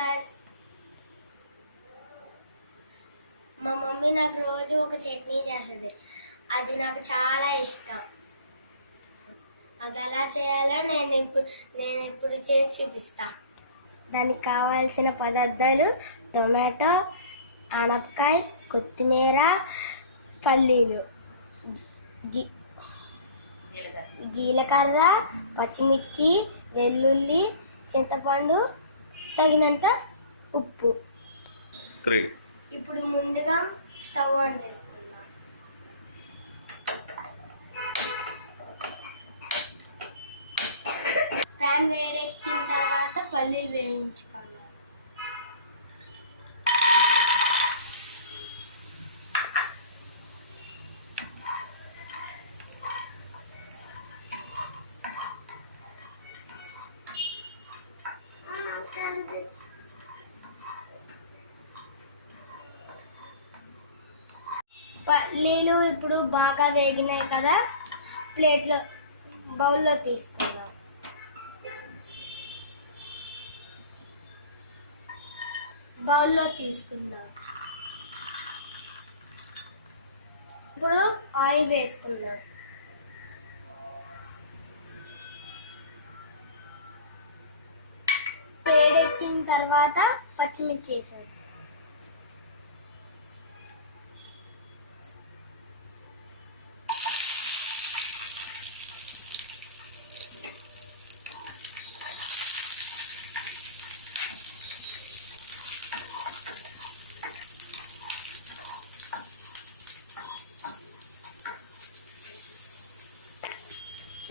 Viewers, మా mummy నాకు రోజు ఒక చట్నీ చేస్తుంది. అది నాకు చాలా ఇష్టం. అది ఎలా చేయాలో నేను ఇప్పుడు చేసి చూపిస్తా. దానికి కావాల్సిన పదార్థాలు టొమాటో, ఆనపకాయ, కొత్తిమీర, పల్లీలు, జీలకర్ర, పచ్చిమిర్చి, వెల్లుల్లి, చింతపండు, తగినంత ఉప్పు. ఇప్పుడు ముందుగా స్టవ్ ఆన్ చేసుకుందాం. ప్యాన్ వేడెక్కిన తర్వాత పల్లీలు వేయించుకుందాం. పల్లీలు ఇప్పుడు బాగా వేగినాయి కదా, బౌల్లో తీసుకుందాం. ఇప్పుడు ఆయిల్ వేసుకుందాం. వేడెక్కిన తర్వాత పచ్చిమిర్చి వేసాం.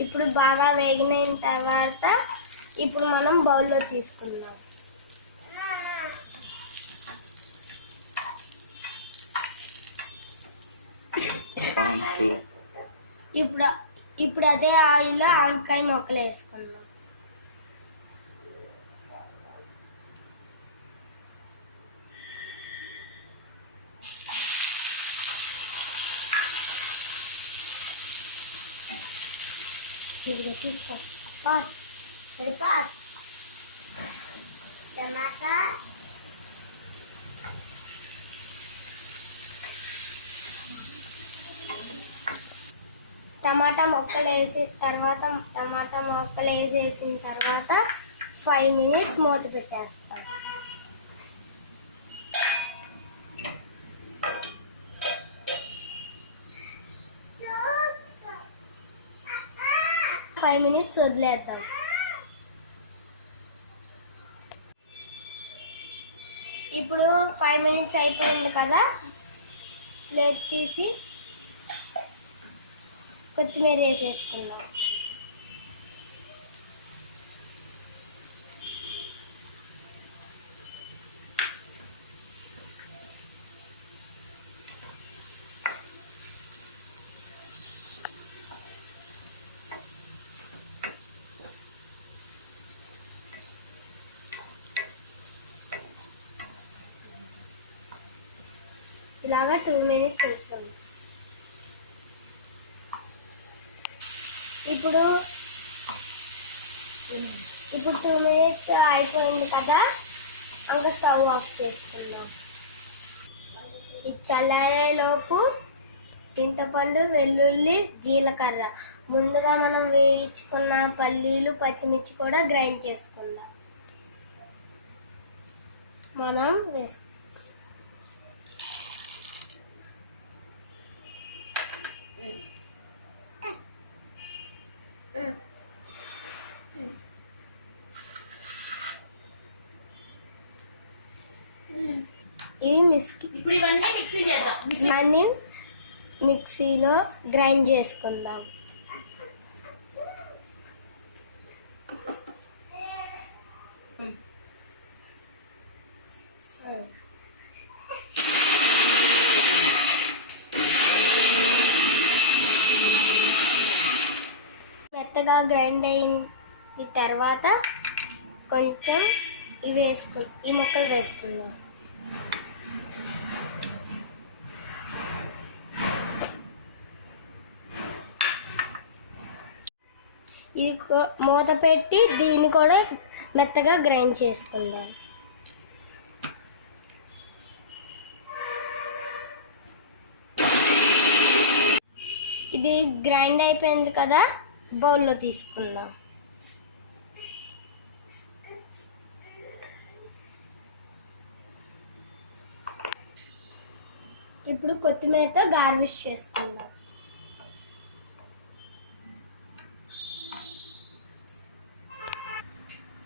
ఇప్పుడు బాగా వేగిన తర్వాత ఇప్పుడు మనం బౌల్లో తీసుకుందాం. ఇప్పుడు అదే ఆయిల్లో ఆనపకాయ ముక్కలు వేసుకుందాం. టమాటా ముక్కలు వేసేసిన తర్వాత 5 minutes మూత పెట్టేస్తాం. 5 minutes వదిలేద్దాం. ఇప్పుడు 5 minutes అయిపోయింది కదా, ప్లేట్ తీసి కొత్తిమీర వేసేసుకుందాం. ఇలాగా 2 minutes ఉంచుకోండి. ఇప్పుడు 2 minutes అయిపోయింది కదా, ఇంకా స్టవ్ ఆఫ్ చేసుకుందాం. ఇది చల్లారేలోపు చింతపండు, వెల్లుల్లి, జీలకర్ర, ముందుగా మనం వేయించుకున్న పల్లీలు, పచ్చిమిర్చి కూడా గ్రైండ్ చేసుకుందాం. మనం ఇవన్నీ మిక్సీలో గ్రైండ్ చేసుకుందాం. మెత్తగా గ్రైండ్ అయిన తర్వాత కొంచెం ఈ ముక్కలు వేసుకుందాం. ఇది మూత పెట్టి దీన్ని కూడా మెత్తగా గ్రైండ్ చేసుకుందాం. ఇది గ్రైండ్ అయిపోయింది కదా, బౌల్లో తీసుకుందాం. ఇప్పుడు కొత్తిమీరతో గార్నిష్ చేసుకుందాం.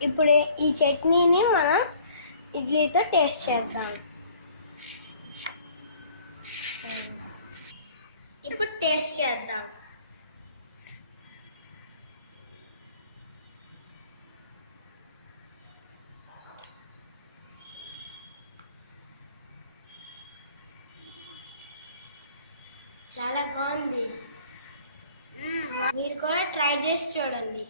ఇప్పుడు ఈ చట్నీని మనం ఇడ్లీతో టేస్ట్ చేద్దాం. ఇప్పుడు టేస్ట్ చేద్దాం. చాలా బాగుంది. మీరు కూడా ట్రై చేసి చూడండి.